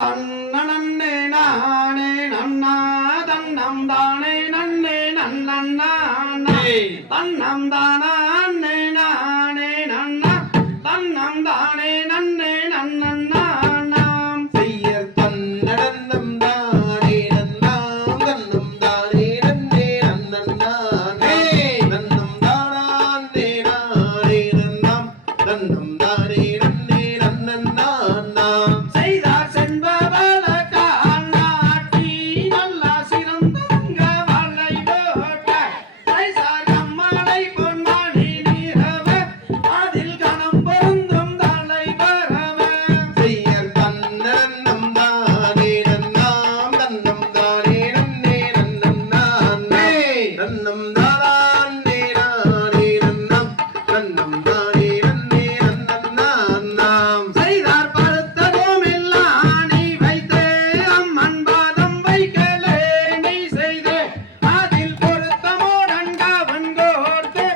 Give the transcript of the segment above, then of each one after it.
நன்னே நானே நன்னா தன்னம் தானே நன்னே நன்னண்ணா தன்னம் தானே நானே நன்னா தன்னம் தானே நன்னே நன்னண்ணா நாம் செய்யர் தன்னடன்னம் தானே நன்னாம் தன்னம் தானே நன்னே நன்னண்ணானே நன்னம் தானே நானே நன்னாம் தன்னம் தானே நன்னே நன்னண்ணானாம் செய்தார் சென்பவள காட்டி நல்லா சிறந்தங்க வளை போட்ட கைசார் கம்மலை பொன்மணி நீரவ அதில் கணம் பொருந்தும் தலை பரவ செய்யர் தன்னடன்னம் தானே நன்னாம் தன்னம் தானே நன்னே நன்னண்ணானே நன்னம் தானே நானே நன்னாம் தன்னம் தானே நன்னே நன்னண்ணானாம் செய்தார் பருத்ததும் இல்லாணி வைத்தே அம்மன் பாதம் வைக்கலே நீ செய்தே அதில் பொருத்தமுடன் கவன் கோர்த்து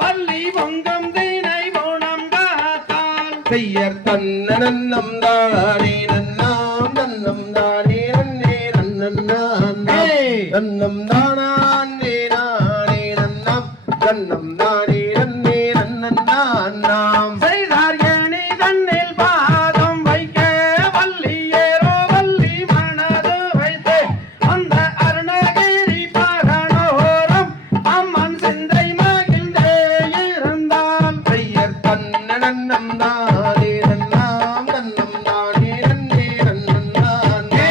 பள்ளி பொங்கும் தீனை போனம் காத்தால் செய்யர் தன்னடன்னம் தானே நன்னாம் தன்னம் தானே நன்னே நன்னண்ணானாம் நன்னம் தானே நானே நன்னாம் தன்னம் தானே நன்னே நன்னண்ணானாம் செய்தார் ஏணி தன்னில் பாதம் வைக்க வள்ளி ஏறோ வள்ளி மனது வைத்து அந்த அருணகிரி பகனோரம் அம்மன் சிந்தை மகிழ்ந்தே இருந்தால் செய்யர் தன்னடன்னம் தானே நன்னாம் தன்னம் தானே நன்னே நன்னண்ணானே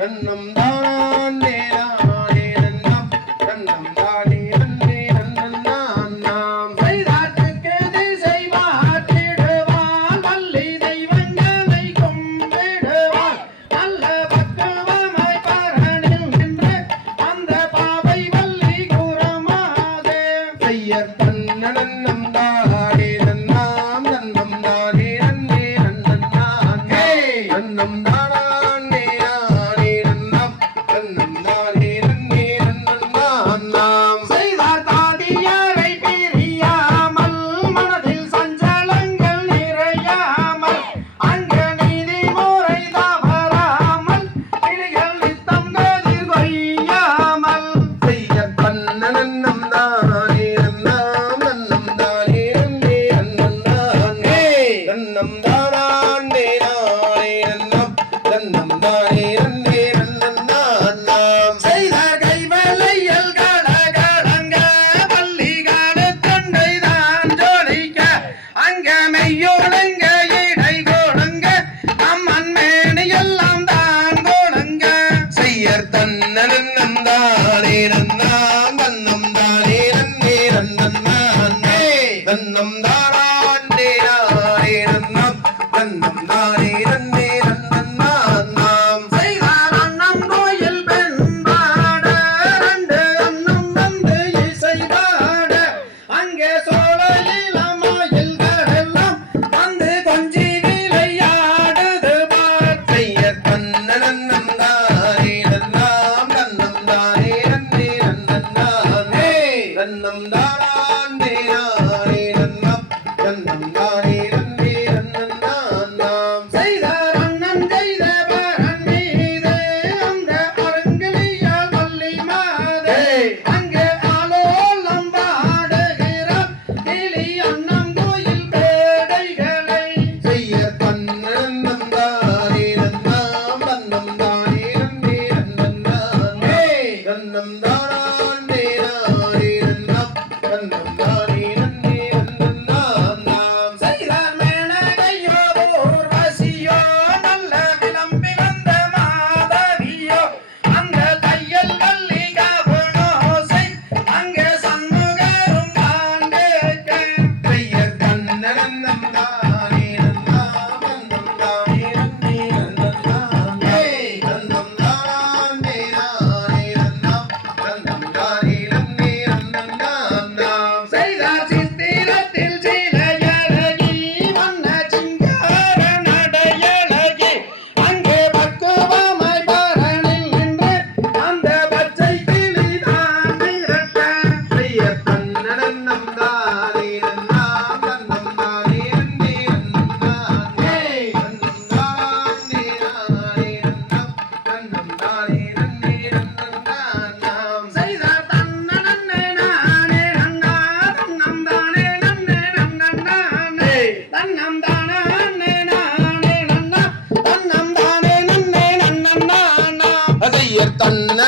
நன்னம் தானே நானே நன்னாம் தன்னம் தானே நன்னே நன்னண்ணானாம் செய்தார்க்கு திசை மாற்றிடுவாள் வள்ளி தெய்வங்களை கும்பிடுவாள் நல்ல பக்குவமாய் பரணில் நின்று அந்த பாவை வள்ளி கூறமாதே செய்யர் தன்னடன்னம் தானே நன்னாம் தன்னம் தானே நன்னே நன்னண்ணானே நன்னம் தானே நானே நன்னாம் தன்னம் தானே நன்னே நன்னண்ணானாம் செய்தார் தாதியரை பிரியாமல் மனதில் சஞ்சலங்கள் நிறையாமல் அங்க நீதி முறை தவறாமல் கிளிகள் நித்தம் கதிர் கொய்யாமல் செய்யர் தன்னடன்னம் தானே நன்னாம் தன்னம் தானே நன்னே நன்னண்ணானே நன்னம் தானே நானே நன்னாம்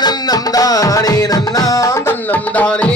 நன்னம் தானே நன்னாம் தன்னம் தானே